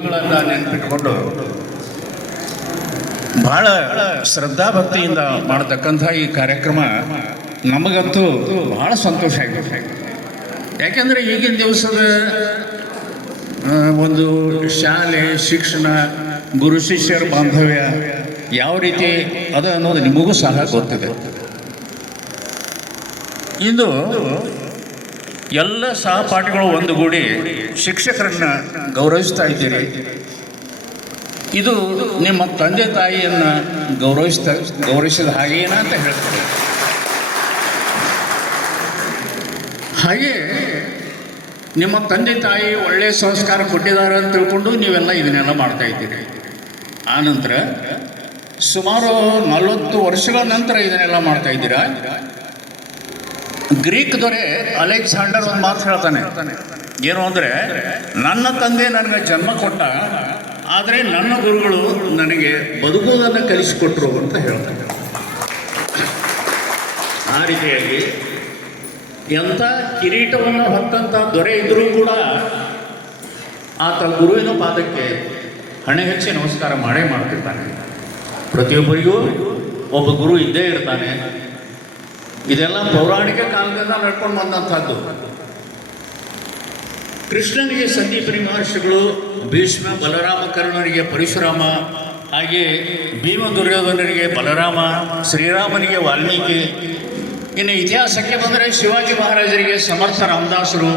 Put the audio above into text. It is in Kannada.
ನೆನಪಿಟ್ಕೊಂಡು ಬಹಳ ಶ್ರದ್ಧಾಭಕ್ತಿಯಿಂದ ಮಾಡತಕ್ಕಂಥ ಈ ಕಾರ್ಯಕ್ರಮ ನಮಗಂತೂ ಬಹಳ ಸಂತೋಷ ಆಗಿದೆ. ಯಾಕೆಂದರೆ ಈಗಿನ ದಿವಸದ ಒಂದು ಶಾಲೆ ಶಿಕ್ಷಣ ಗುರು ಶಿಷ್ಯರ ಬಾಂಧವ್ಯ ಯಾವ ರೀತಿ ಅದ ಅನ್ನೋದು ನಿಮಗೂ ಸಹ ಗೊತ್ತಿದೆ. ಇಂದು ಎಲ್ಲ ಸಹಪಾಠಿಗಳು ಒಂದುಗೂಡಿ ಶಿಕ್ಷಕರನ್ನು ಗೌರವಿಸ್ತಾ ಇದ್ದೀರಿ. ಇದು ನಿಮ್ಮ ತಂದೆ ತಾಯಿಯನ್ನು ಗೌರವಿಸಿದ ಹಾಗೇನ ಅಂತ ಹೇಳ್ತಾರೆ. ಹಾಗೆ ನಿಮ್ಮ ತಂದೆ ತಾಯಿ ಒಳ್ಳೆಯ ಸಂಸ್ಕಾರ ಕೊಟ್ಟಿದ್ದಾರೆ ಅಂತ ತಿಳ್ಕೊಂಡು ನೀವೆಲ್ಲ ಇದನ್ನೆಲ್ಲ ಮಾಡ್ತಾ ಇದ್ದೀರಿ. ಆನಂತರ ಸುಮಾರು 40 ವರ್ಷಗಳ ನಂತರ ಇದನ್ನೆಲ್ಲ ಮಾಡ್ತಾ ಇದ್ದೀರಾ. ಗ್ರೀಕ್ ದೊರೆ ಅಲೆಕ್ಸಾಂಡರ್ ಒಂದು ಮಾತು ಹೇಳ್ತಾನೆ, ಏನು ಅಂದರೆ, ನನ್ನ ತಂದೆ ನನಗೆ ಜನ್ಮ ಕೊಟ್ಟ, ಆದರೆ ನನ್ನ ಗುರುಗಳು ನನಗೆ ಬದುಕುವುದನ್ನು ಕಲಿಸಿಕೊಟ್ರು ಅಂತ ಹೇಳ್ತಾನೆ. ಆ ರೀತಿಯಾಗಿ ಎಂಥ ಕಿರೀಟವನ್ನು ಹೊತ್ತಂಥ ದೊರೆ ಇದ್ದರೂ ಕೂಡ ಆತ ಗುರುವಿನ ಪಾದಕ್ಕೆ ಹಣೆ ಹಚ್ಚಿ ನಮಸ್ಕಾರ ಮಾಡೇ ಮಾಡ್ತಿರ್ತಾನೆ. ಪ್ರತಿಯೊಬ್ಬರಿಗೂ ಒಬ್ಬ ಗುರು ಇದ್ದೇ ಇರ್ತಾನೆ. ಇದೆಲ್ಲ ಪೌರಾಣಿಕ ಕಾಲದಿಂದ ನಡ್ಕೊಂಡು ಬಂದಂಥದ್ದು. ಕೃಷ್ಣನಿಗೆ ಸಂದೀಪನಿ ಮಹರ್ಷಿಗಳು, ಭೀಷ್ಮ ಬಲರಾಮ ಕರ್ಣನಿಗೆ ಪರಶುರಾಮ, ಹಾಗೆ ಭೀಮ ದುರ್ಯೋಧನರಿಗೆ ಬಲರಾಮ, ಶ್ರೀರಾಮನಿಗೆ ವಾಲ್ಮೀಕಿ, ಇನ್ನು ಇತಿಹಾಸಕ್ಕೆ ಬಂದರೆ ಶಿವಾಜಿ ಮಹಾರಾಜರಿಗೆ ಸಮರ್ಥ ರಾಮದಾಸರು,